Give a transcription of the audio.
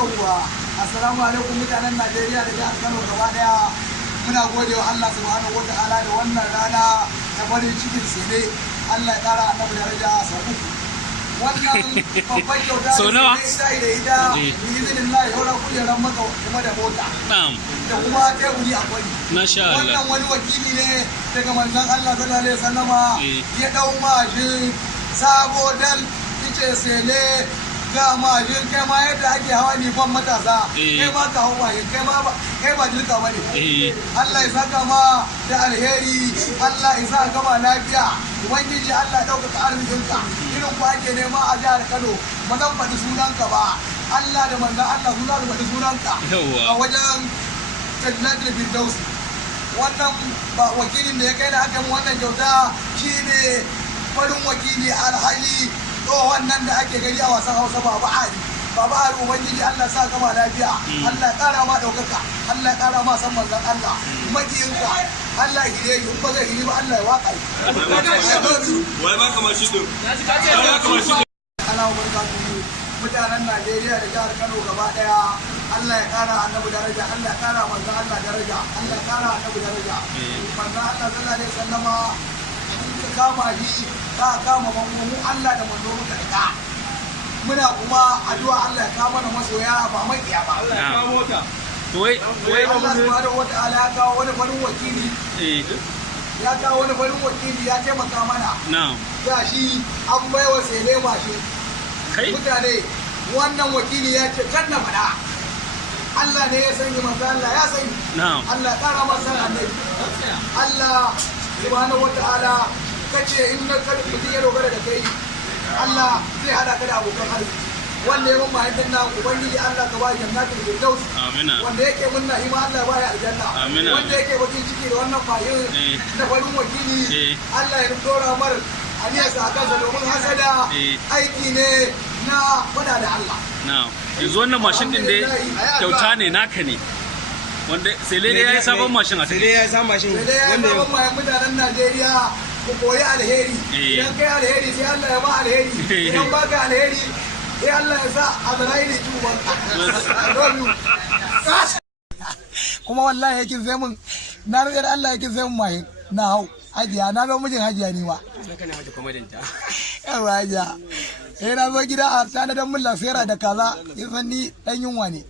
yauwa assalamu alaikum mutanen Najeriya da jihar Kano gaba daya. Muna gode wa Allah subhanahu wataala da wannan rana ta farin cikin sene. Allah ya kara annabi daraja sau uku. Wannan babban kyauta da ita izinin Allah ya hora kujerar maka kuma da mota da kuma teburi a kwari. Wannan wani wakili ne daga manzon Allah sallallahu alaihi wasallama ya dau mashin sabo dal ice sele ga mashin kai ma yadda ake hawa nifan matasa kai ma ka hau mashin kai ba jirka ba ne. Allah ya saka ma da alheri, Allah ya sa gama lafiya, ubangiji Allah ya ɗaukaka arzikinka. Irin ku ake nema a jihar Kano, ba zan faɗi sunanka ba, Allah da manzan Allah su za su faɗi sunanka a wajen Jannatul Firdausi. Wannan ba wakilin da ya kai da aka yi wannan kyauta shine farin wakili alhaji tsohon nan da ake gari a wasan Hausa Baba Ari ubangiji Allah sa gama lafiya, Allah ya kara ma daukaka, Allah ya kara ma san manzon Allah, makiyinka Allah ya hire in ba zai hiri ba Allah ya waka wai ba kamar shi din Allah barkatu mutanen Najeriya da jihar Kano gaba daya. Allah ya kara annabi daraja, Allah ya kara manzon Allah daraja, Allah ya kara annabi daraja. Manzon Allah sallallahu alaihi wasallama ka kama shi ka kama mu Allah da manzo muka da. Muna kuma addu'a Allah ya kawo mana masoya ba makiya ba. Allah ya kawo ta. Wai Allah subhanahu wataala ya kawo wani farin wakili. Ya kawo wani farin wakili ya taimaka mana. Ya shi an baiwa sele mashi. Mutane wannan wakili ya ce kan na faɗa. Allah ne ya sani manzo Allah ya sani. Allah ya kara masa annabi. Allah subhanahu wataala kace in na kada mutum ya dogara da kai Allah zai hada ka da abokan arziki. Wanda ya mun mahaifin nan ubangiji Allah ka ba shi jannatul firdaus. Wanda yake munna hima Allah ba ya aljanna. Wanda yake bakin ciki da wannan fahin da farin wakili Allah ya dora mar aliyarsa a kansa domin hasada aiki ne na fada da Allah. Yanzu wannan mashin din dai kyauta ne naka ne. Wanda sai dai ya yi sabon mashin a sai dai ya yi sabon mashin wanda ya sabon mutanen Najeriya ku koyi alheri. Idan kai alheri sai Allah ya ba alheri, idan ba ka alheri sai Allah ya sa a zarayi da kiwon kuma wallahi yake zai mun na rage da Allah yake zai mun mai na hau hajiya na zo mijin hajiya ni ma yawa hajiya na zo gida a tana don mun lafiyar da kaza ya san ni dan yunwa ne